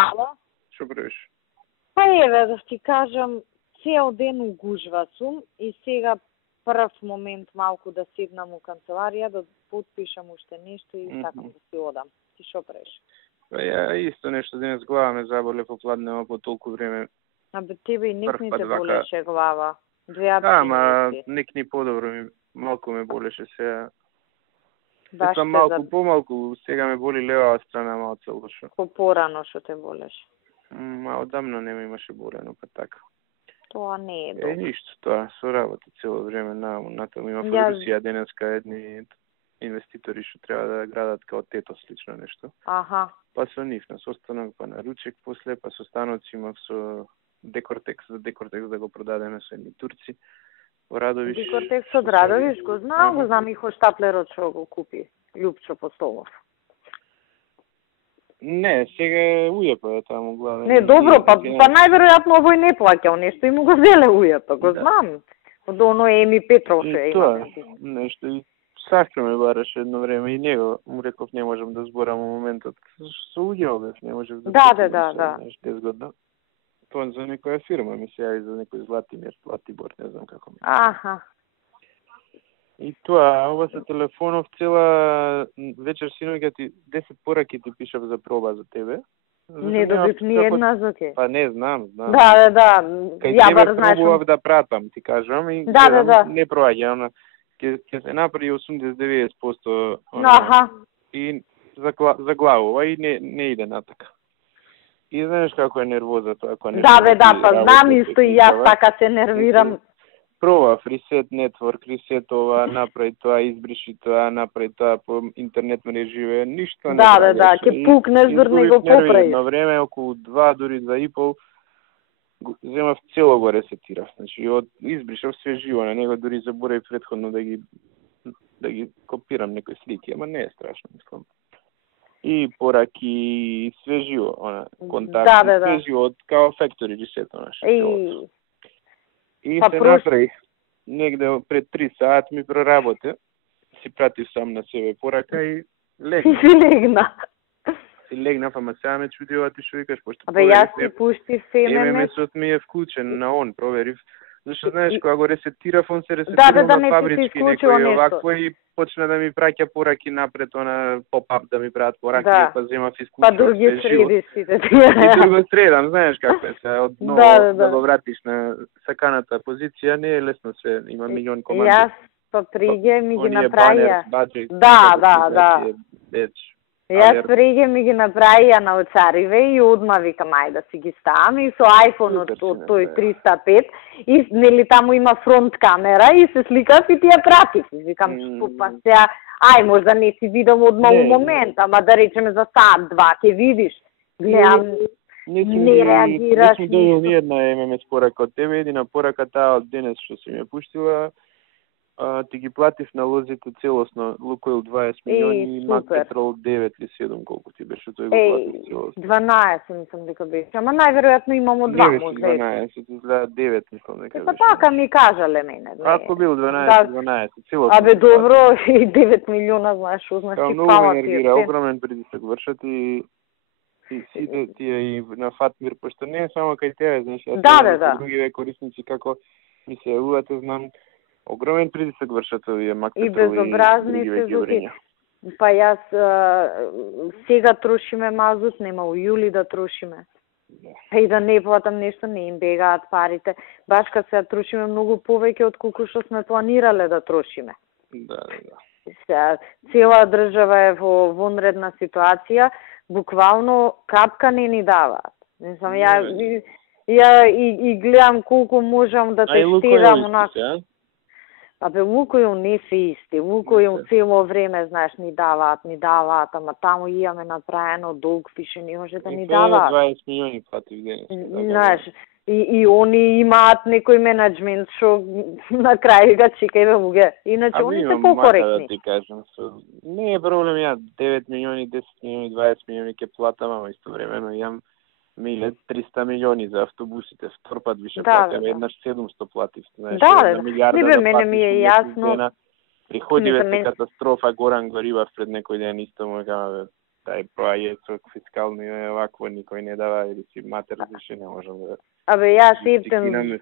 Ало? Што правиш? Па еве да ти кажам, цел ден у гужва сум и сега прв момент малку да седнам у канцеларија, да подпишам уште нешто и така да си одам. Ти шо правиш? Па ја исто нешто денес глава ме заболе попладнева по толку време. Абе тебе и ник не те вака. болеше глава. Ама ник ни подобро малку ме болеше сега. Баш Сам малку помалку, сега ме боли левава страна малце лошо. Порано што те болеше? Одамна не ме имаше болено, па така. Тоа не е добро. Ништо тоа, со работа цело време натаму има во Русија денеска едни инвеститори што треба да градат као тето слично нешто. Аха. Па со нив на состанок, па на ручек после, па со станоци имав со Декортекс да го продадеме со едни турци. Радовиш. Декортекс од Радовиш го знам и Хоштаплерот што го купи. Љупчо Постолов. Не, сега ујепа таму главен. Не, добро, па најверојатно овој не плаќал нешто и му го зеле ујепа, го знам. Од оно Еми Петров што е. Тоа, нешто и Сашко ме бараше едно време и него му реков не можам да зборам во моментот. Со уѓео бев, не можев да. Да. 10 година. Тоа за некоја фирма ми се јави за некој Златибор, не знам како ми. Аха. И тоа, ова се телефонов цела вечер синоќа ти 10 пораки ти пишав за проба за тебе. Не добив ни една за те. Па не знам. Да. Ја бар знаеш. Пробував да пратам, ти кажам и да. Не проаѓа, ќе се направи 80-90%. Аха. И за главова и не иде натака. И знаеш како е нервоза тоа кога не. Да, па знам исто и јас така се нервирам. Пробав ресет нетворк, ресет ова, направи тоа, избриши тоа, направи тоа по интернет мрежи, ништо не. Да, ќе пукнеш дур него поправи. На време околу 2 дури 2,5 земав цело го ресетирав. Значи избришав све живо на него, дури заборав претходно да ги копирам некои слики, ама не е страшно, мислам. И пораки, све живо, контакти, све живо, као factory reset, И се направи. Негде пред 3 саат ми проработе. Си пратив сам на себе порака и легна. Си легна. Си легнав, ама сега ме чудила ти што викаш, пошто абе јас си пуштив ММС-от ми е вклучен на он, проверив. Зашто знаеш, кога го ресетирав, он се ресетирал на фабрички некои овакво и почна да ми праќа пораки напред, поп-ап да ми прават пораки, па земав исклучував. Па други среди сите. И друго средам, знаеш како е се, одново да го вратиш на саканата позиција, не е лесно се, има милион команди. Јас па приѓе ми ги направија. Да. Јас приѓе ми ги направија на оцариве и одма викам ајде да си ги ставам и со iPhone-от тој 305 и нели таму има фронт камера и се сликав и ти ја пратив. Викам па сега ај можда не си видам одма у момент, ама да речеме за саат-два ќе видиш. Гледам не реагираш. Не сум добил ни една ММС порака од тебе, едина порака таа од денес што си ми пуштила. Ти ги платив налозите целосно, Лукойл 20 милиони и Макпетрол 9 или 7, колку ти беше, тој го платив целосно. 12 мислам дека беше, ама најверојатно имамо 2 може. 12, изгледа 9 мислам дека беше. Па така ми кажале мене. Ако бил 12, целосно. Абе добро, и 9 милиона, знаеш, што значи пала ти. Многу енергира, огромен притисок вршат и сите тие и на Фатмир, пошто не е само кај тебе, знаеш, да. Другиве корисници како ми се јавувате, знам, огромен притисок вршат овие Макпетрол и безобразни се зуки. Па јас сега трошиме мазут, нема у јули да трошиме. И да не платам нешто, не им бегаат парите. Баш кога се трошиме многу повеќе од колку што сме планирале да трошиме. Да. Цела држава е во вонредна ситуација, буквално капка не ни даваат. Не знам, ја и гледам колку можам да те штедам онака. Абе, Лукойл не се исти. Лукойл цело време, знаеш, ни даваат, ама таму имаме направено долг, више не може да ни даваат. 20 милиони платив денес. Знаеш, и они имаат некој менеджмент што на крај га чекајме луѓе. Иначе они се покоректни. Да ти кажам, не е проблем, ја 9 милиони, 10 милиони, 20 милиони ќе платам, ама истовремено имам 300 милиони за автобусите, втор пат више платам, еднаш 700 платив, знаеш, една милиарда да мене ми е јасно. Приходиве се катастрофа, Горан Горивав пред некој ден исто му кажа, Тај проаѓајќи од фискални вакво никој не дава или си матер зашто не можам да... Абе, јас ептен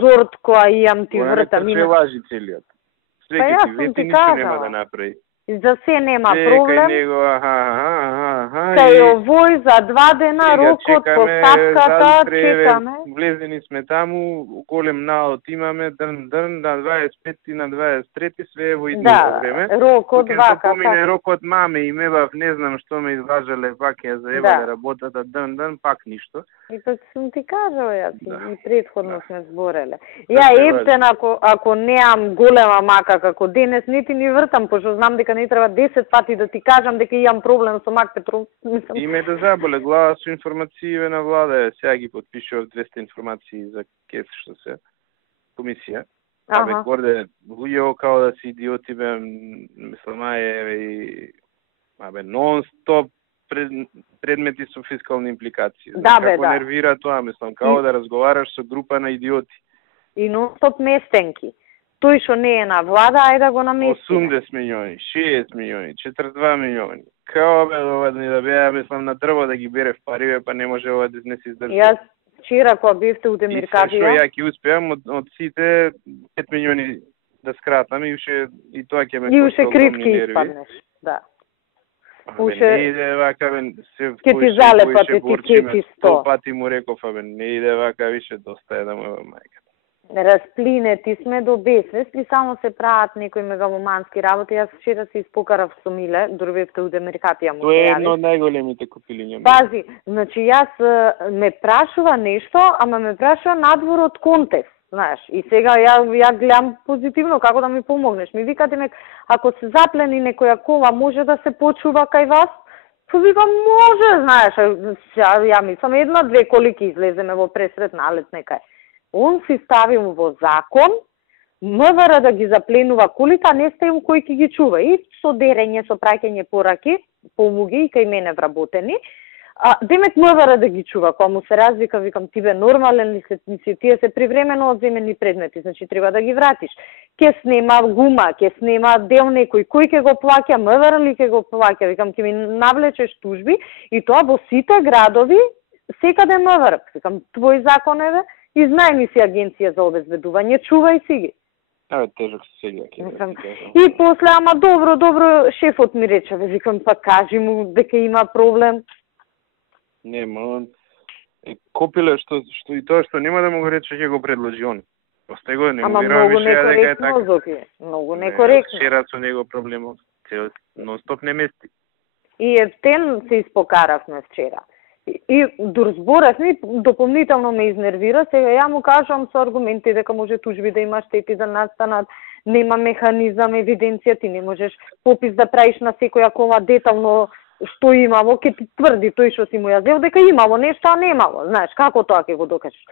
Зортко, а имам ти вртам. Тоа лажи целиот. Свеќе ти вети ништо нема да направи. За се нема проблем. Кај него, Кај овој за 2 дена рокот, поставката, чекаме. Влезени сме таму, голем налот имаме, на 25 и на 23 све во идното време. Да, рокот вака. Помине рокот маме и мебав, не знам што ме изважале, пак ја заебале работата, пак ништо. И па сум ти кажал јас, и предходно сме збореле. Ја ептен, ако неам голема мака како денес, нити ни вртам, пошто знам дека не треба 10 пати да ти кажам дека имам проблем со Мак Петров. Име да заболе глава со информацииве на влада, сега ги подпишував 200 информации за КЕС што се комисија. Абе горде луѓе као да си идиоти бе, мислам и абе нон-стоп предмети со фискални импликации. Да бе, како нервира тоа, мислам, као да разговараш со група на идиоти. И нон-стоп местенки. Тој што не е на влада, ајде да го намести. 80 милиони, 60 милиони, 42 милиони. Као бе ова да беа, мислам, на дрво да ги бере в париве, па не може ова да не се издржи. Јас вчера кога бевте у Демиркапија... И што ја ќе успеам од сите 5 милиони да скратам и уште и тоа ќе ме и уште кривки испаднеш, да. Уште не иде вака, бе, се ќе ти залепат етикети 100 пати му реков, абе, не иде вака, више доста е да му мајка. Расплинети сме до безвест и само се прават некои мегаломански работи. Јас вчера се испокарав со Миле, дори бевте у Демиркапија му се јави. Тоа е едно од најголемите купилиња. Пази, значи јас ме прашува нешто, ама ме прашува надвор од контекст, знаеш. И сега ја гледам позитивно како да ми помогнеш. Ми вика Демек, ако се заплени некоја кола, може да се почува кај вас? Па вика, може, знаеш. Ја мислам, 1-2 коли ќе излеземе во пресрет налет некај. Он си ставил во закон МВР да ги запленува колите, а не ставил кој ќе ги чува. И со дерење, со праќање пораки, помоги и кај мене вработени. Демек МВР да ги чува, кога му се развика, викам, ти бе нормален ли си, тие се привремено одземени предмети, значи треба да ги вратиш. Ке снема гума, ке снема дел некој, кој ќе го плаќа, МВР ли ќе го плаќа, викам, ќе ми навлечеш тужби и тоа во сите градови, секаде МВР. Викам, твој закон е, изнајми си агенција за обезбедување, чувај си ги. Абе, тежок селјак. И после, ама добро, шефот ми рече, викам, па кажи му дека има проблем. Нема, он копиле што и тоа што нема да му го рече, ќе го предложи он. Остай го, не му вирам више ја дека е така. Зоки, многу некоректно. Шерат со него проблемот, нон-стоп не мести. И ептен се испокаравме вчера. И дурзборавме, дополнително ме изнервира, сега ја му кажам со аргументи дека може тужби да има штети да настанат, нема механизам, евиденција, ти не можеш попис да правиш на секоја кола детално што имало, ке ти тврди тој што си му ја зел дека имало нешто, а немало, знаеш, како тоа ќе го докажеш.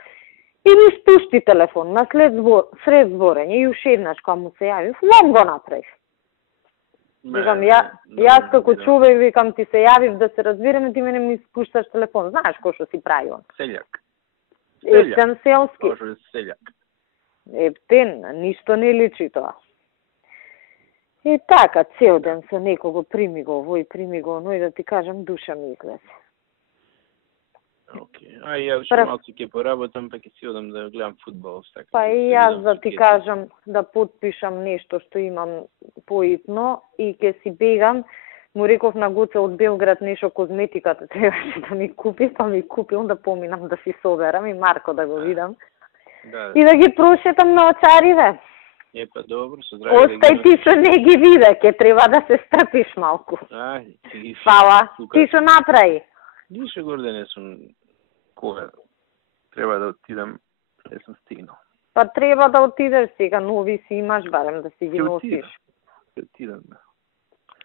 И ми спушти телефон на сред зборење и уште еднаш кога му се јави, лом го направив. Викам, јас како човек, викам, ти се јавив да се разбереме, ти мене ми спушташ телефон. Знаеш кој што си прави он? Селјак. Ептен селски. Кожо селјак. Ептен, ништо не личи тоа. И така, цел ден со некого прими го оној, да ти кажам, душа ми излезе. Океј. Ја уште малку ќе поработам, па ќе си одам да гледам фудбал. Па и јас да ти кажам да подпишам нешто што имам поитно и ќе си бегам. Му реков на Гоце од Белград нешто козметиката требаше да ми купи, па ми купил да поминам да си соберам и Марко да го видам. Да. И да ги прошетам на очариве. Епа добро, со здравје. Остај ти што не ги виде, ќе треба да се стрпиш малку. Фала. Ти што направи? Ништо горде не сум кога треба да отидам, не сум стигнал. Па треба да отидеш сега, нови си имаш, барем да си ги носиш. Ќе отидам, да.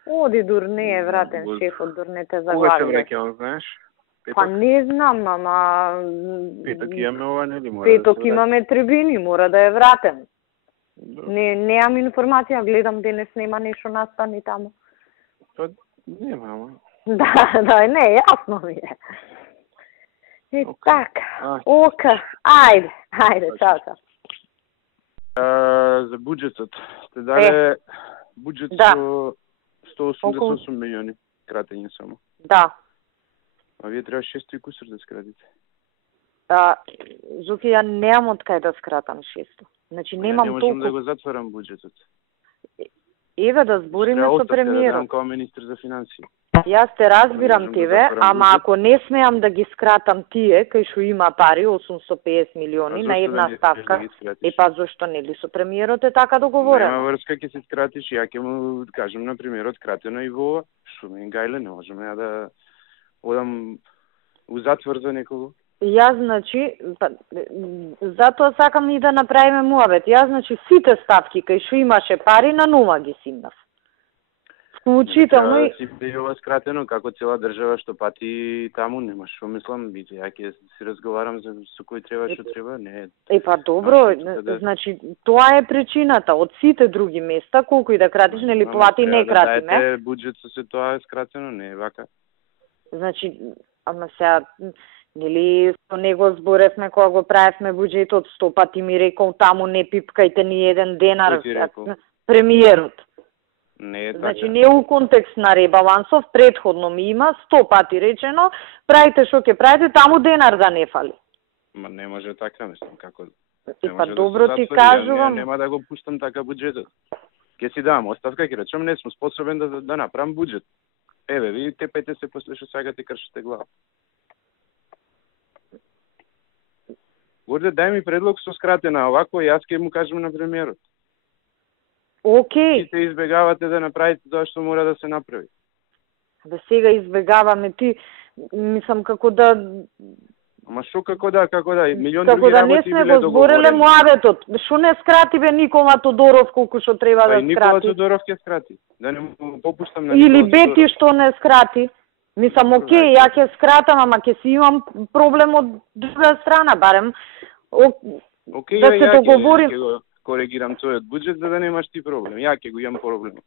Оди, дур не е вратен шефот, дур не те заглавија. Кога ќе враќам, знаеш? Па не знам, ама... Петок имаме ова, нели мора Петок имаме трибини, мора да е вратен. Неам информација, гледам денес нема нешто настани таму. Па нема, ама. Да, не, јасно ми е. И така, ока, ајде, чао. За буџетот, сте дале буџет со 188 милиони. кратење само. Да. А вие треба 600 и кусур да скратите. Зуки, ја немам од кај да скратам 600. Значи немам толку. Не можам да го затворам буџетот. Еве да збориме со премиерот. Да како министр за финансии. Јас те разбирам тебе, ама ако не смеам да ги скратам тие, кај што има пари, 850 милиони на една ставка, па зошто нели со премиерот е така договорено? Нема врска, ќе се скратиш, ја ќе му кажам на премиерот кратено и во ова, што ми гајле, не можам ја да одам у затвор за некого. Јас, значи, затоа сакам и да направиме муабет. Јас, значи, сите ставки кај што имаше пари, на нула ги симнав. Вклучително и... Си ова скратено, како цела држава што пати таму, нема што мислам, биде, ја ќе си разговарам за со кој треба, што треба, не... Па добро, значи, тоа е причината. Од сите други места, колку и да кратиш, нели плати, не кратиме. Да дајте буџет со се тоа е скратено, не е вака. Значи, ама сега... Нели со него зборевме кога го правевме буџетот, 100 пати ми рекол таму не пипкајте ни еден денар, премиерот. Не е така. Значи не у контекст на ребалансов, предходно ми има 100 пати речено, правите што ќе правите, таму денар да не фали. Ма не може така, мислам, како... Па добро ти кажувам. Нема да го пуштам така буџетот. Ќе си давам оставка, ќе речем, не сум способен да направам буџет. Еве, ви тепете се после што сакате кршите глава. Горде, дај ми предлог со скратена, овако јас ќе му кажам на премиерот. Океј. Ти се избегавате да направите тоа што мора да се направи. Да сега избегаваме, ти, мислам, како да... Ама шо како да, милион како други да работи биле договорени. Како да не сме го збореле муабетот. Шо не скрати бе Никола Тодоров колку што треба да скрати? Никола Тодоров ќе скрати. Да не му попуштам на Или Бети што не скрати. Мислам, океј, ја ќе скратам, ама ќе си имам проблем од друга страна, барем. Океј, да се договорим. Ќе го коригирам тојот буџет за да немаш ти проблем. Ја ќе го имам проблем.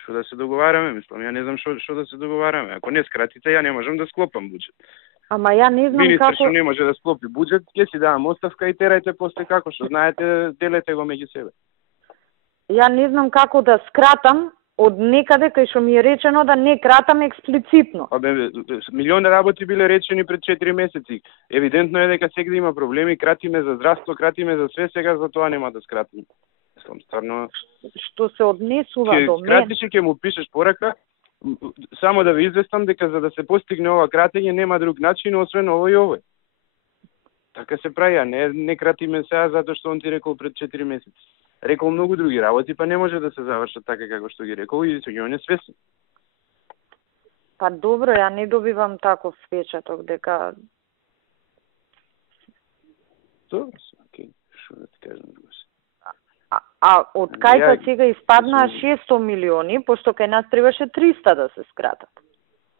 Што да се договараме, мислам, ја не знам што да се договараме. Ако не скратите, ја не можам да склопам буџет. Ама ја не знам Министр како... што не може да склопи буџет, ќе си давам оставка и терајте после како што знаете, делете го меѓу себе. Ја не знам како да скратам од некаде кај што ми е речено да не кратам експлицитно. Милион работи биле речени пред 4 месеци. Евидентно е дека сега има проблеми, кратиме за здравство, кратиме за све, сега за тоа нема да скратиме. Мислам, стварно... Што се однесува до мен... Скратиш ќе му пишеш порака, само да ве известам дека за да се постигне ова кратење нема друг начин, освен овој и овој. Така се прави, а не кратиме сега затоа што он ти рекол пред 4 месеци. Рекол многу други работи, па не може да се завршат така како што ги рекол и со не свесен. Па добро, ја не добивам таков впечаток дека... Добро, окей, шо да ти кажам друго. А од кајка сега испаднаа 600 милиони, пошто кај нас требаше 300 да се скратат.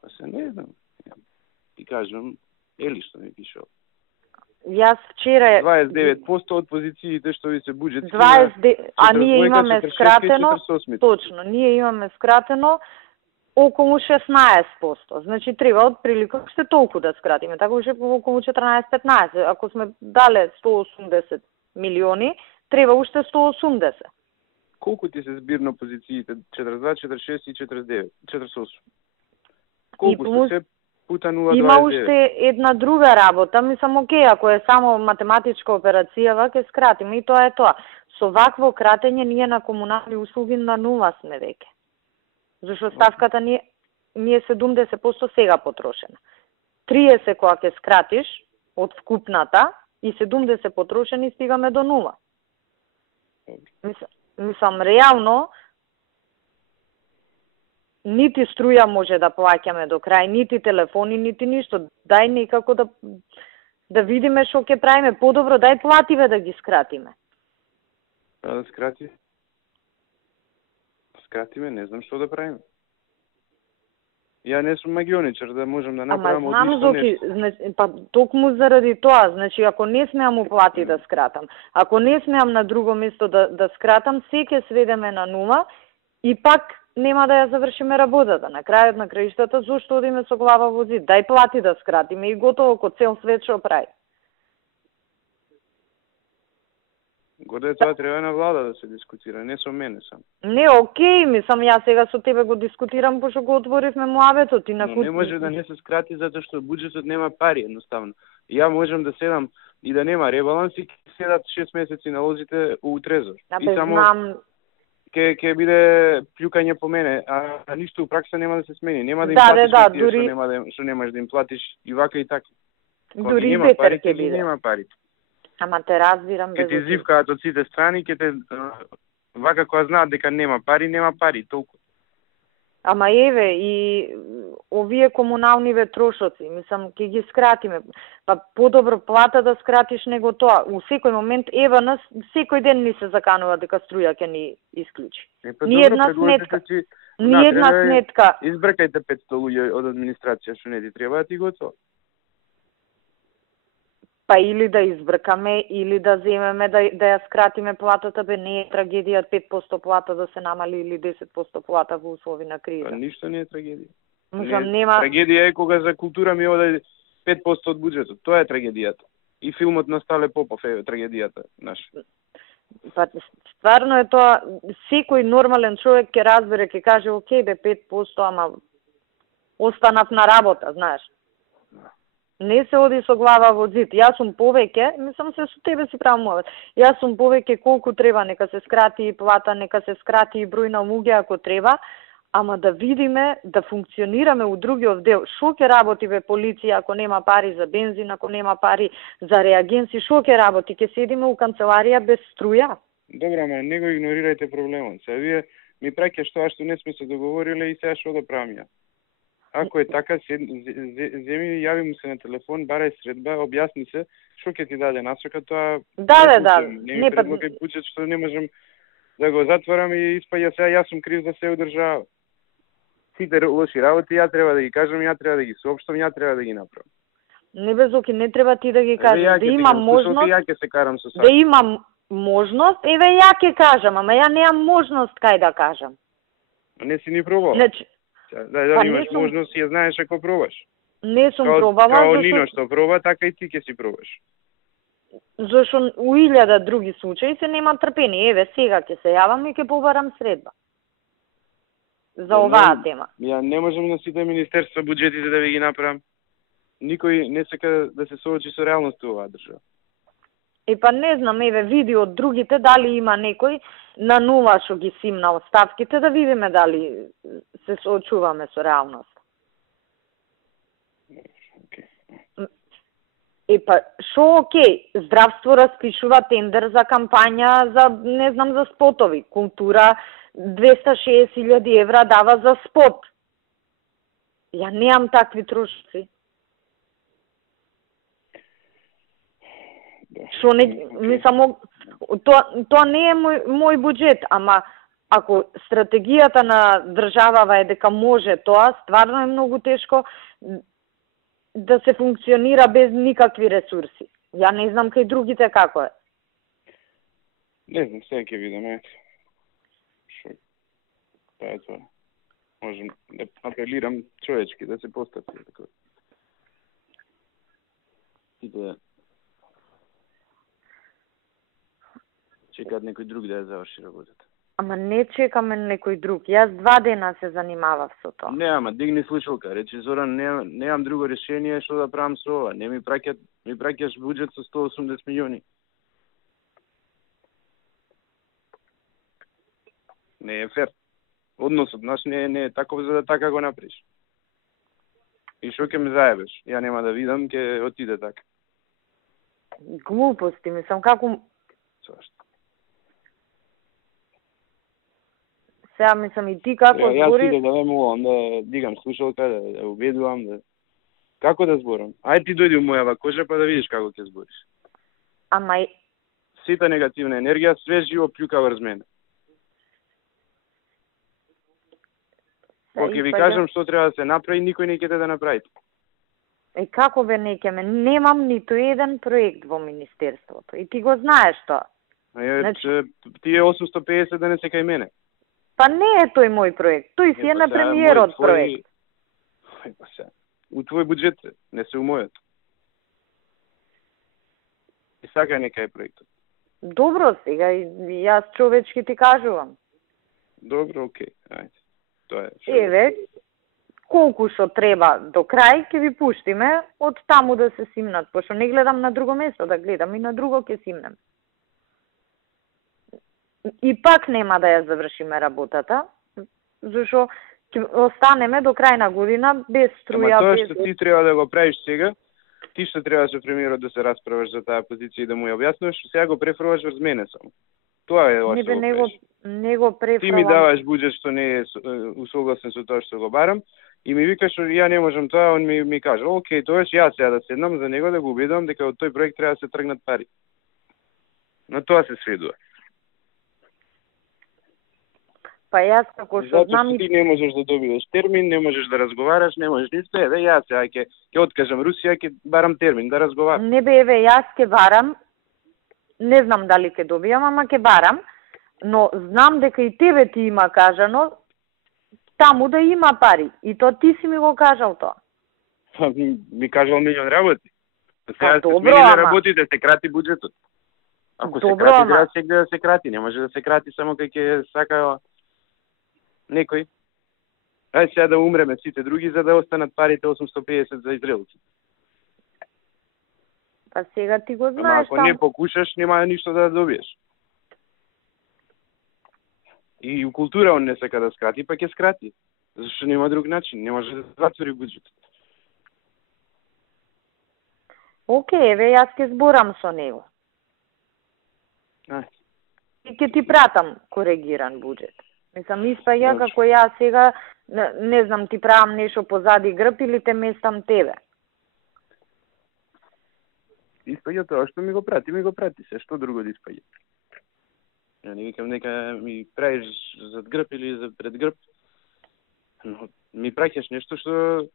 Па се не знам. Ти кажам, ели што ми пишал. Јас вчера... 29% од позициите што ви се буџетски... А ние имаме скратено... Точно, ние имаме скратено околу 16%. Значи треба од прилика уште толку да скратиме. Така уште околу 14-15. Ако сме дале 180 милиони, треба уште 180. Колку ти се збирно позициите? 42, 46 и 49? 48. Колку се пута 0,29? Има уште една друга работа. Мислам, окей, ако е само математичка операцијава, ќе скратиме и тоа е тоа. Со вакво кратење ние на комунални услуги на нула сме веќе. Зашто ставката ни е 70% сега потрошена. 30 кога ќе скратиш од вкупната и 70 потрошени стигаме до нула. Мислам, реално, нити струја може да плаќаме до крај, нити телефони, нити ништо. Дај некако да видиме што ќе правиме. Подобро, дај плативе да ги скратиме. Да скрати. Скратиме, не знам што да правиме. Ја не сум магионичар да можам да направам од ништо нешто. Па токму заради тоа, значи ако не смеам му плати да скратам, ако не смеам на друго место да скратам, се ќе сведеме на нула и пак нема да ја завршиме работата. На крајот на краиштата, зошто одиме со глава во зид? Дај плати да скратиме и готово, ко цел свет што прави. Горе тоа треба на влада да се дискутира, не со мене сам. Не, окей, мислам, јас сега со тебе го дискутирам, пошто го отворивме муабетот. Но не може да не се скрати, затоа што буџетот нема пари, едноставно. Ја можам да седам и да нема ребаланс и седат 6 месеци на лозите у трезор. И само знам... ќе биде плюкање по мене, а ништо у пракса нема да се смени. Нема да им платиш дури... што немаш да им платиш и вака и така. Дури бетер ќе биде. Нема пари. Ама те разбирам. Ке ти зивкаат од сите страни, ке те вака кога знаат дека нема пари, толку. Ама еве и овие комуналниве трошоци, мислам, ќе ги скратиме. Па подобро плата да скратиш него тоа. У секој момент, ева нас, секој ден ни се заканува дека струја ќе ни исклучи. Ни една сметка. Ни една сметка. Избркајте 500 луѓе од администрација што не ти треба, ти готово. Па или да избркаме, или да земеме да ја скратиме платата, бе не е трагедија 5% плата да се намали или 10% плата во услови на криза. Па ништо не е трагедија. Нема... Трагедија е кога за култура ми одаде 5% од буџетот. Тоа е трагедијата. И филмот на Стале Попов е трагедијата наша. Па стварно е тоа, секој нормален човек ќе разбере, ќе каже, окей бе 5%, ама останав на работа, знаеш. Не се оди со глава во зид. Јас сум повеќе, мислам се со тебе си правам мовет. Јас сум повеќе колку треба, нека се скрати и плата, нека се скрати и број на луѓе ако треба, ама да видиме, да функционираме у другиот дел. Шо ќе работи бе полиција ако нема пари за бензин, ако нема пари за реагенси, шо ќе работи? Ќе седиме у канцеларија без струја? Добра, ама не го игнорирајте проблемот. Сега вие ми праќаш тоа што не сме се договориле и сега што да правам ја? Ако е така, земи, јави му се на телефон, барај средба, објасни се, што ќе ти даде насока, тоа... Да. Не предлогај буџет што не можам да го затворам и испаѓа сега, јас сум крив да се одржава. Сите лоши работи, ја треба да ги кажам, ја треба да ги соопштам, ја треба да ги направам. Не безоки, не треба ти да ги кажеш, да имам можност... Ја ќе се карам со да имам можност, еве ја ќе кажам, ама ја неам можност кај да кажам. Не си ни пробала. Значи, да имаш можност, ја знаеш ако пробаш. Не сум пробала. Као Нино што проба, така и ти ќе си пробаш. Зашо у 1000 други случаи се нема трпение. Еве, сега ќе се јавам и ќе побарам средба. За оваа тема. Ја не можам на сите министерства буџетите да ви ги направам. Никој не сака да се соочи со реалноста оваа држава. Па не знам, еве, види од другите дали има некој на нула што ги симна оставките, да видиме дали се соочуваме со реалност. Па, шо окей, здравство распишува тендер за кампања за, не знам, за спотови. Култура 260.000 евра дава за спот. Ја неам такви трошоци. Шо не, мислам, тоа не е мој буџет, ама ако стратегијата на државава е дека може тоа, стварно е многу тешко да се функционира без никакви ресурси. Ја не знам кај другите како е. Не знам, сега ќе видиме. Тоа е тоа. Можем да апелирам човечки да се постапи. И да чекаат некој друг да ја заврши работата. Ама не чекаме некој друг. Јас 2 дена се занимавав со тоа. Не, ама дигни слушалка. Речи Зоран, немам друго решение што да правам со ова. Не ми праќаш буџет со 180 милиони. Не е фер. Односот наш не е таков за да така го направиш. И што ќе ме заебеш? Ја нема да видам, ќе отиде така. Глупости, мислам, како... Зашто? Сега мислам и ти како збори... Јас иде да вемувам, да дигам слушалка, да убедувам, да... Како да зборам? Ајде ти дојди у мојава кожа па да видиш како ќе збориш. Ама... Сита негативна енергија, све живо плюка врз мене. Кога ќе ви кажам што треба да се направи, никој не ќе да направи. Како бе не ќе ме? Немам ниту еден проект во министерството. И ти го знаеш тоа. Значи... Тие 850 да не се кај мене. Па не е тој мој проект. Тој си е на премиерот проект. У твој буџет, не се у мојот. И сака нека е проектот. Добро, сега јас човечки ти кажувам. Добро, окей, ајде. Тоа е. Еве, колку што треба до крај ќе ви пуштиме, од таму да се симнат, пошто не гледам на друго место да гледам и на друго ќе симнем. И пак нема да ја завршиме работата, зашо ќе останеме до крај на година без струја, тоа без... што ти треба да го правиш сега, ти што треба со премиерот да се расправаш за таа позиција и да му ја објаснуваш, сега го префрлаш врз мене само. Тоа е ова што го правиш. Не го префрлам. Ти ми даваш буџет што не е усогласен со тоа што го барам и ми викаш ја не можам тоа, он ми каже, окей, тоа јас сега да седнам за него да го убедувам дека од тој проект треба да се тргнат пари. На тоа се сведува. Па јас како што знам и ти не можеш да добиеш термин, не можеш да разговараш, не можеш ништо, еве јас сега ќе откажам Русија, ќе барам термин да разговарам. Не бе, еве јас ќе барам, не знам дали ќе добијам, ама ќе барам, но знам дека и тебе ти има кажано таму да има пари. И то ти си ми го кажал тоа. Ми кажал милион работи. Сега се добро, смени да работите, се крати буџетот. Ако добро, се крати, треба сега да се крати, не може да се крати само кај ќе сака некој. Ајде сега да умреме сите други за да останат парите 850 за израелци. Па сега ти го знаеш. Ама ако не покушаш, нема ништо да добиеш. И у култура он не сака да скрати, па ќе скрати. Зашто нема друг начин, не може да затвори буџетот. Океј, еве јас ќе зборам со него. И ќе ти пратам коригиран буџет. Мислам, испаја како јас сега, не знам, ти правам нешто позади грб или те местам тебе. Испаѓа тоа што ми го прати се, што друго да испаѓа. Ја не викам нека ми правиш зад грб или за пред грб, но ми праќаш нешто што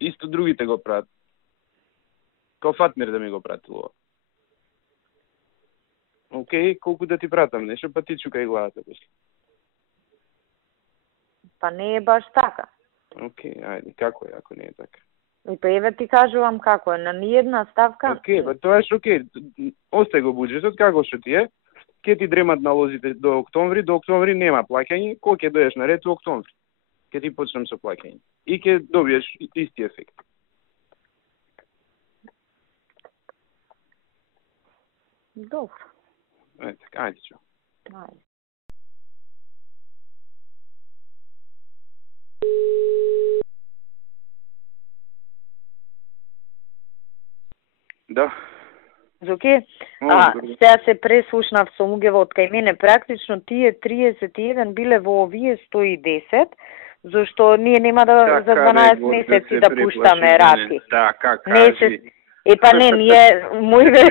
исто другите го прават. Као Фатмир да ми го пратил ова. Океј, колку да ти пратам нешто, па ти чукај главата после. Па не е баш така. Океј, ајде, како е, ако не е така? И па еве ти кажувам како е, на ниједна ставка... Океј, па тоа е океј. Остај го буџетот, како што ти е, ќе ти дремат налозите до октомври нема плаќање, кога ќе дојдеш на ред во октомври, ќе ти почнем со плаќање. И ќе добиеш исти ефект. Добро. Ајде, чу. Ајде. Да. Зоке, сега се преслушнав со Мугева од кај мене, практично тие 31 биле во овие 110, зашто ние нема да за 12 месеци да пуштаме рати. Да, как кажи. Епа не, ние мојве...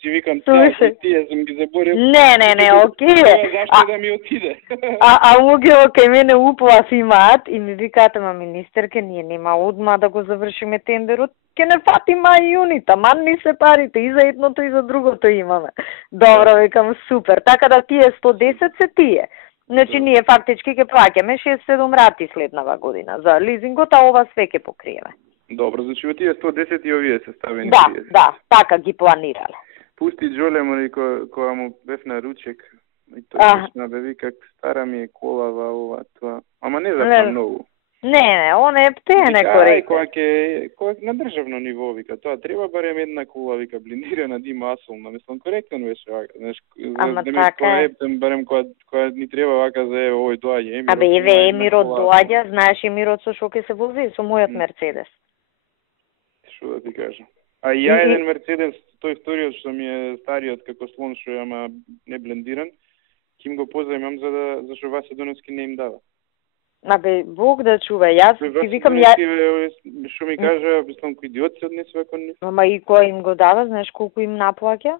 Си викам, тие сум ги заборил. Не, окей. Зашто да ми отиде? А Мугева кај мене уплав имаат и ми викаат, ама министерке, ние нема одма да го завршиме тендерот, ке не фати мај и јуни, таман ни се парите, и за едното и за другото имаме. Добро, викам, супер. Така да тие 110 се тие. Значи, ние фактички ќе плаќаме 6-7 рати следнава година за лизингот, а ова све ќе покриеме. Добро, значи тие 110 и овие се ставени. Да, така ги планирале. Пусти Джоле му кога му бев на ручек. И тој набеви как стара ми е колава ова тоа. Ама не за многу. Не, он е птене коректен. Кога на државно ниво, вика, тоа треба барем една кола, вика, блиндирана дима асфална, мислам, коректен беше вака, знаеш, ама да ми така поептем барем кога ни треба вака за овој доаѓа Емирот. Абе, еве Емирот доаѓа, знаеш Емирот со што ќе се вози, со мојот Мерцедес. Што да ти кажам? А ја еден Мерцедес, тој вториот што ми е стариот како слон што е ама не блендиран, ќе им го позајмам за што Васе Доневски не им дава. Абе, Бог да чува, јас ти викам Што ми кажа, мислам, кој идиот се однесува кон нив. Ама и кој им го дава, знаеш колку им наплаќа?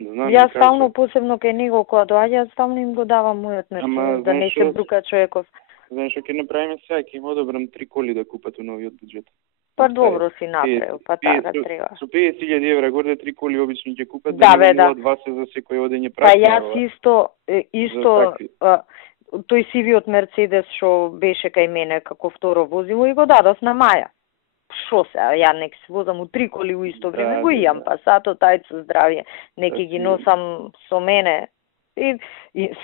Знам, јас стално посебно кај него кога доаѓа, стално им го давам мојот Мерцедес, да не се брука човеков. Знаеш што ќе направиме сега, ќе им одобрам 3 коли да купат у новиот буџет. Па добро си направил, па така треба. Со 50.000 евра горе 3 коли обично ќе купат, да два се за секој одење праќа. Па јас исто тој сивиот Мерцедес што беше кај мене како второ возило и го дадов на Маја. шо се, ја нека се возам у 3 коли у исто време, го имам, па сато тајцо здравје, нека ги носам со мене. И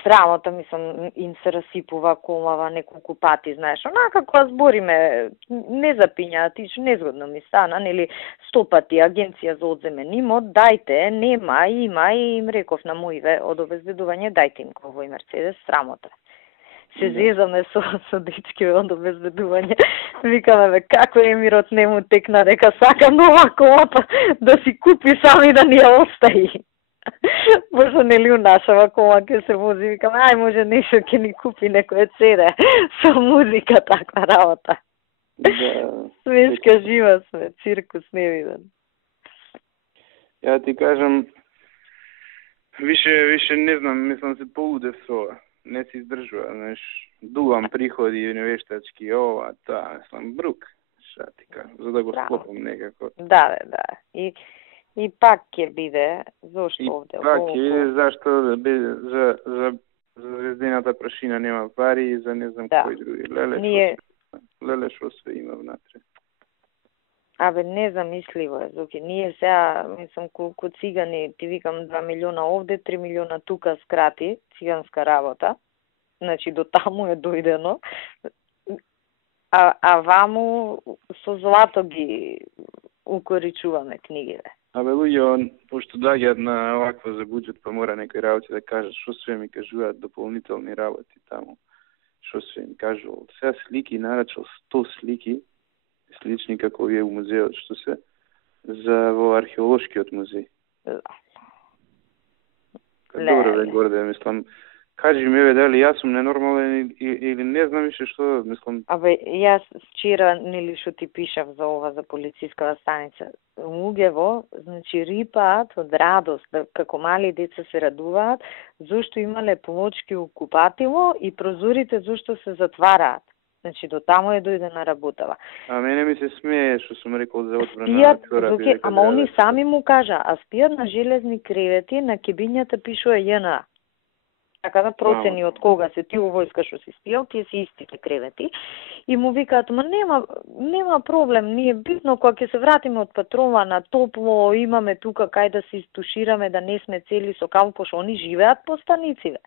срамота, мислам, им се расипува комава неколку пати, знаеш, онака кога збориме, не запињаат, незгодно ми стана, нели, 100 пати агенција за одземен имот, дајте, нема, има, и им реков на моиве од обезбедување, дајте им овој Мерцедес, срамота. Се зезаме со дечки од обезбедување, викаме, бе, како Емирот не му текна, дека сака нова кола, па да си купи сами да ни ја остави. Може нели у нашава кола ке се вози, викаме, ај може нешто ќе ни купи некој CD со музика, таква работа. Да. Смешка жива сме, циркус невиден. Ја ти кажам, више не знам, мислам се полудев со ова. Не се издржува, знаеш, дугам приходи универзитетски, ова, таа, мислам, брук, ша ти кажам, за да го склопам некако. Да. И пак ќе биде, зошто овде? И пак ќе биде, зашто за звездената прашина нема пари и за не знам кој други. Леле шо све има внатре. Абе, незамисливо е, Зоки. Ние сега, мислам, колку цигани, ти викам 2 милиона овде, 3 милиона тука скрати, циганска работа. Значи, до таму е дојдено. А ваму со злато ги укоричуваме книгите. Абе, луѓе, пошто доаѓаат на оваква за буџет, па мора некои работи да кажат, шо све ми кажуваат дополнителни работи таму. Шо све ми кажувал. Сега слики, нарачал 100 слики, слични како вие у музеот, што се, за во археолошкиот музеј. Добро бе, горде, мислам, кажи ми, бе, дали јас сум ненормален или не знам више што, мислам... Абе, јас вчера, нели, што ти пишав за ова, за полицискава станица, луѓево, значи, рипаат од радост, како мали деца се радуваат, зашто имале плочки у купатило и прозорите зашто се затвараат. Значи, до таму е дојдена работава. А мене ми се смее, што сум рекол за отбрана. Спијат, ама они сами му кажа, а спијат на железни кревети, на кебињата пишува JNA. Така да процени од кога се ти у војска што си спијал, тие се истите кревети. И му викаат, ма нема проблем, ние битно кога ќе се вратиме од патрова на топло, имаме тука кај да се истушираме, да не сме цели со каву, пошто они живеат по станиците.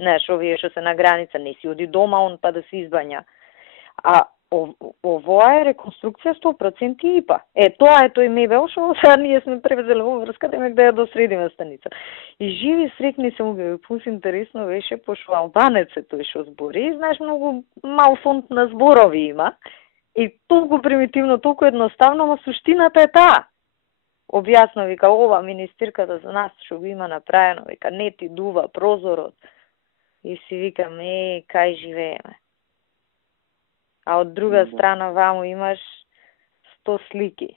Знаеш, овие што се на граница, не си оди дома, он па да се избања. А овоа е реконструкција 100% ИПА. Тоа е тој мебел, што сега ние сме превезели во врска, демек да ја досредиме станица. И живи срекни се му пус интересно беше, пошто албанец е тој што збори, и знаеш, многу мал фонд на зборови има, и толку примитивно, толку едноставно, но суштината е таа. Објасно, вика, ова министерката за нас што го има направено, вика, не ти дува прозорот. И си викам, кај живееме. А од друга страна ваму имаш 100 слики.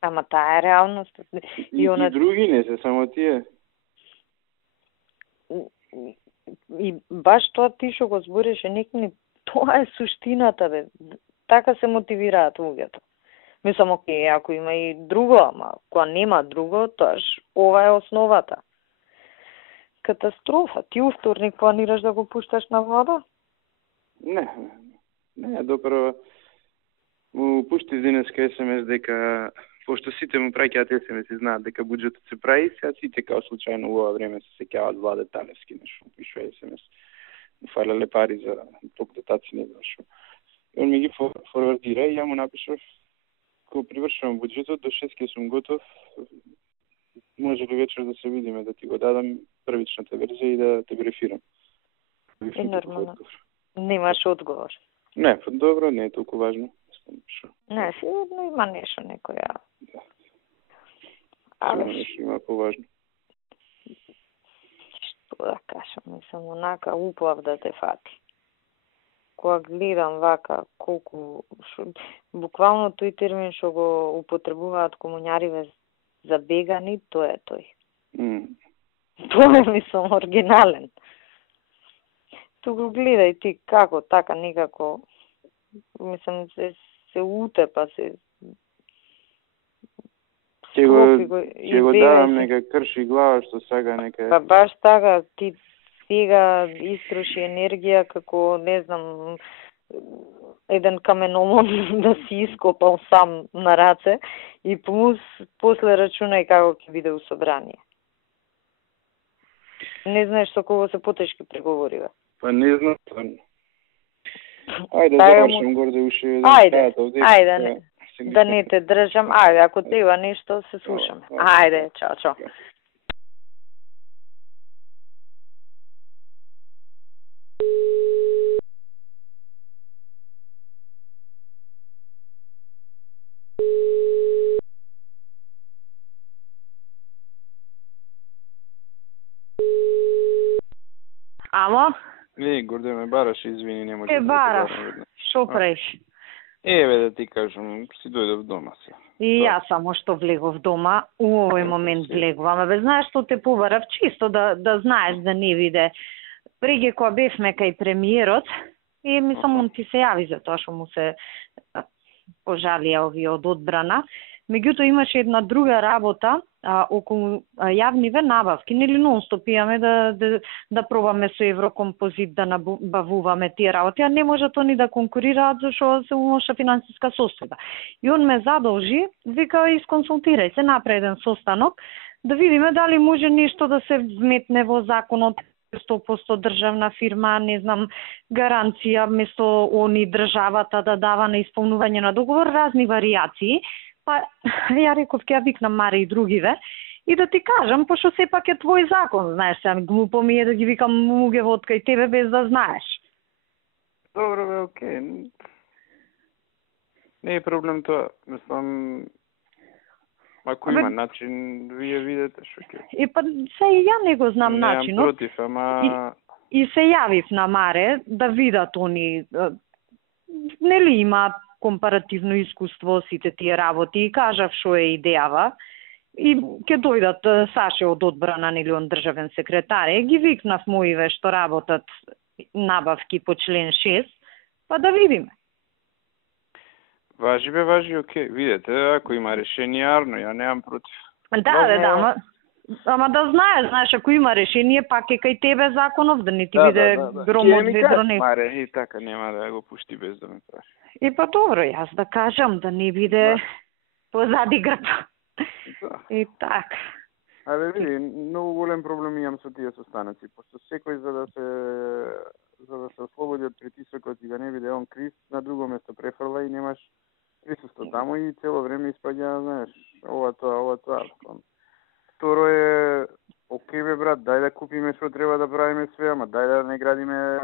Ама таа е реалност. И други не се, само тие. И баш тоа ти што го збореше, некни, тоа е суштината, бе. Така се мотивираат луѓето. Мислам, окей, ако има и друго, ама кога нема друго, тоаш ова е основата. Катастрофа. Ти у вторник планираш да го пушташ на вода? Не, допро му пушти денеска СМС дека, пошто сите му праќаат СМС и знаат дека буџетот се прави, сега сите као случајно у ова време се сеќаваат Владе Талевски, нешто пишува СМС. Му фалеле пари за ток дотаци, не знам шо. И он ми ги форвардира и ја му напишав, кога привршувам буџетот, до 6 ке сум готов, може ли вечер да се видиме, да ти го дадам првичната верзија и да те брефирам. И нормално. Немаш одговор. Не, добро, не е толку важно. Не, сигурно има нешто некоја. Да. Ама нешто има поважно. Што да кажам, мислам, онака уплав да те фати. Кога гледам вака, колку... Буквално тој термин што го употребуваат комуњариве за бегани, тоа е тој. Тоа е, мислам, оригинален. Ту го гледај ти како, така некако, мислам, се утепа, се... Ќе го давам нека крши глава, што сега нека... Па баш така, ти сега истроши енергија како, не знам, еден каменолом да си ископал сам на раце и после рачунај како ќе биде у собрание. Не знаеш со кого се потешки преговори, бе? Па не знам. Ајде, завршам горде уште. Ајде, да не те држам. Ајде, ако треба нешто, се слушаме. Ајде, чао. Ало? Горде ме бараш, извини, не може да бараш, шо правиш? Еве да ти кажам, си дојдов дома се. И јас само што влегов дома, у овој момент влегувам. Бе, знаеш што те побарав, чисто да знаеш да не виде. Преге кога бевме кај премиерот, и мислам, он ти се јави за тоа што му се пожалија овие од одбрана. Меѓутоа имаше една друга работа околу јавниве набавки. Нели нон-стоп имаме да пробаме со Еврокомпозит да набавуваме тие работи, а не можат они да конкурираат зашто се лоша финансиска состојба. И он ме задолжи, вика, исконсултирај се, направи еден состанок, да видиме дали може нешто да се вметне во законот, 100% државна фирма, не знам, гаранција, место они државата да дава на исполнување на договор, разни варијации. Па, ја реков, ќе ја викнам Маре и другиве и да ти кажам, пошто сепак е твој закон, знаеш, сега глупо ми е да ги викам муѓе од кај тебе без да знаеш. Добро, бе, окей. Не е проблем тоа, мислам, ако има начин, вие видите што ќе. И па, се и ја не го знам начинот. Неам против, ама... И се јавив на Маре да видат они, нели има компаративно искуство сите тие работи и кажав што е идејава и ќе дојдат Саше од одбрана нели он државен секретар. Ги викнав моиве што работат набавки по член 6, па да видиме. Важи, окей. Видете, ако има решение, арно, ја немам против. Да, ама да знаеш, ако има решение, пак е кај тебе законов, да не ти биде гром од ведроне. Маре, и така нема да го пушти без да ме прави. И па добро, јас да кажам, да не биде позади грб. И така. Абе, види, многу голем проблем имам со тие состаноци, пошто секој за да се ослободи од притисокот и да не биде он крив, на друго место префрла и немаш присуство таму и цело време испаѓа, знаеш, ова тоа. Второ е, окей бе брат, дај да купиме што треба да правиме све, ама дај да не градиме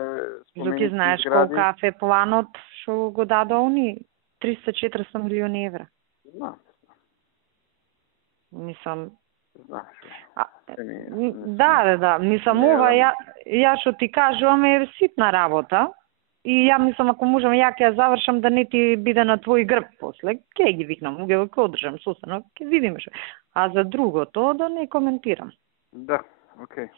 споменици. Дуки знаеш колку е планот што го даде они 300-400 милиони евра. Мислам, да, мислам ова ја што ти кажувам е ситна работа и ја мислам ако можам ја ќе ја завршам да не ти биде на твој грб после, ќе ги викнам, ќе одржам состанок, ќе видиме што. А за другото да не коментирам. Да, окей.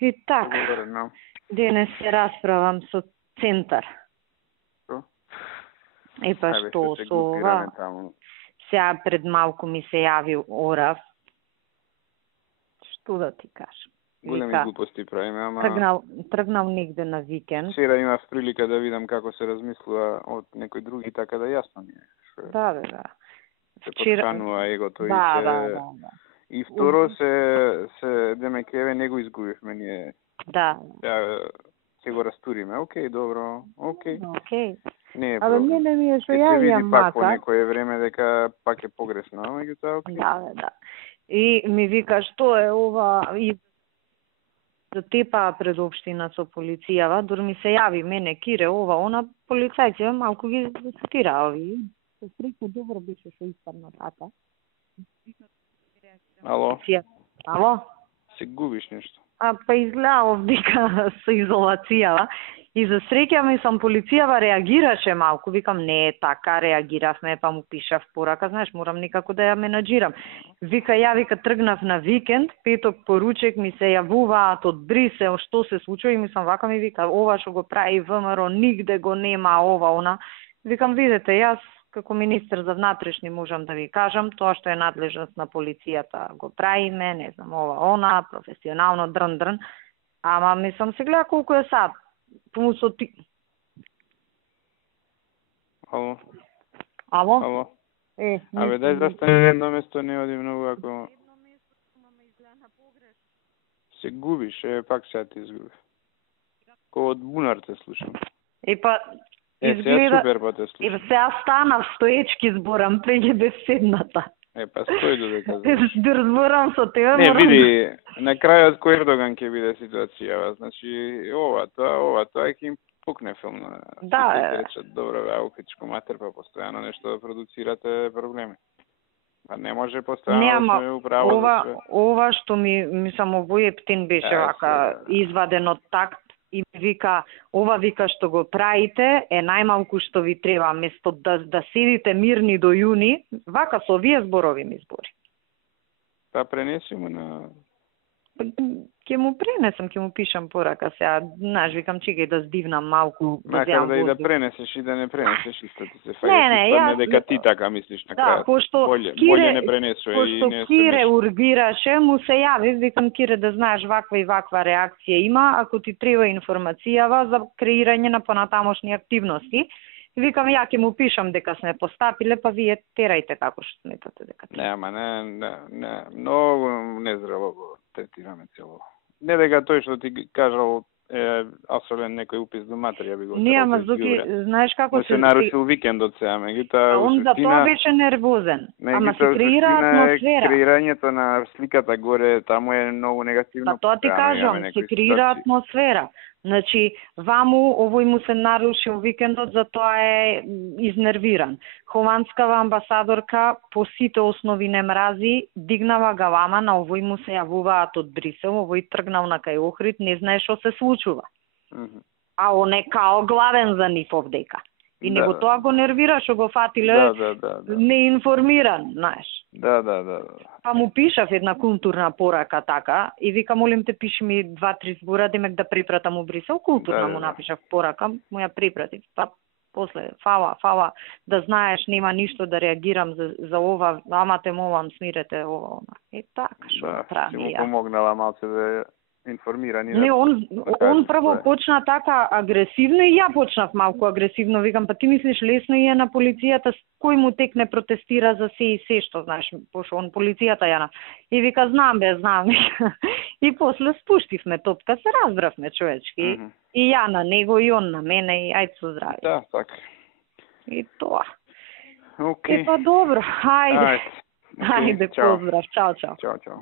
И така, денес се расправам со Центар. Што? И па што со ова? Сега пред малку ми се јави Орав. Што да ти кажам? Големи глупости правиме, ама... Тргнал негде на викенд. Сера имав прилика да видам како се размислува од некој други, така да јасно ми е. Да. Се подканува егото и се... Да. И второ се демекеве не го изгубивме ние. Да. Ќе го растуриме. Окей, добро. Окей. Не е проблем. Абе, ми е што ја види пак по некое време дека пак е погресно, меѓутоа окей. Да. И ми вика што е ова и да тепа пред општина со полицијава, дури ми се јави мене Кире ова, она полицајци малку ги стира ови. Се среќу добро беше што испадна така. Ало? Се губиш нешто. Па изгледа овдека со изолацијава. И за среќа мислам полицијава реагираше малку, викам не така, реагиравме, па му пишав порака, знаеш, морам некако да ја менаџирам. Вика тргнав на викенд, петок поручек ми се јавуваат од Брисел, што се случува и мислам вака ми вика, ова што го прави ВМРО, нигде го нема ова, она. Викам, видете, јас како министер за внатрешни можам да ви кажам, тоа што е надлежност на полицијата го правиме, не знам, ова, она, професионално, дрн, ама мислам се гледа колку е сад. Ало. Ало? Абе, дај застани едно место, не оди многу, ако се губиш, пак сега те изгуби. Ко од бунар те слушам. Изгледа... супер па те слушам. Сега станав стоечки зборам, преќе бев седната. Па стој додека. Зборам со тебе. Не, види, на крајот кој Ердоган ќе биде ситуација, значи ова, тоа ќе им пукне филм. Да, речат, добро, аукичко матер, па постојано нешто да продуцирате проблеми. Па не може постојано да се управа за све. Ова што ми само во Ептин беше вака изваден од такт и вика, вика што го правите е најмалку што ви треба, место да седите мирни до јуни, вака со овие зборови ми збори. Па пренеси му на... Ке му пренесам, ке му пишам порака сега, знаеш, викам чекај да здивнам малку. Макар да и да пренесеш и да не пренесеш, исто ти се фајде, дека ти така мислиш на крајот. Да, пошто Болje не пренесува и не пошто Кире ургираше, му се јави, викам Кире да знаеш ваква и ваква реакција има, ако ти треба информацијава за креирање на понатамошни активности. Викам, ја ќе му пишам дека сме постапиле, па вие терајте како што сметате дека ти. Не, ама не, многу незрело го третираме цело. Не дека тој што ти кажал абсолютно некој упис до материја би го не, ама Зоки, знаеш како се нарушил викендот сега, меѓутоа он за тоа беше нервозен. Ама се креира атмосфера. Креирањето на сликата горе таму е многу негативно. Па тоа ти кажам, се креира атмосфера. Значи, ваму овој му се нарушил викендот, затоа е изнервиран. Хованскава амбасадорка по сите основи не мрази, дигнава галама, на овој му се јавуваат од Брисел, овој тргнал на кај Охрид, не знае што се случува. А он е као главен за нив овдека. И него тоа го нервира, што го фатиле неинформиран, знаеш. Да. Па му пишав една културна порака така и вика, молим те, пиши ми 2-3 збора, демек да припратам у Брисел, културна му напишав порака, му ја припратив. Па после, фала, да знаеш, нема ништо да реагирам за ова, ама те молам, смирете ова. И така, што прави. Да, си му помогнала малце да информирани. Не, он прво почна така агресивно и ја почнав малку агресивно. Викам, па ти мислиш лесно и е на полицијата, кој му текне протестира за се и се, што знаеш, пошо он полицијата ја на... И вика, знам. И после спуштивме топка, се разбравме човечки. И ја на него, и он на мене, и ајде со здраве. Да, така. И тоа. Океј. Па добро, хајде. Хајде, поздрав. Чао. Чао.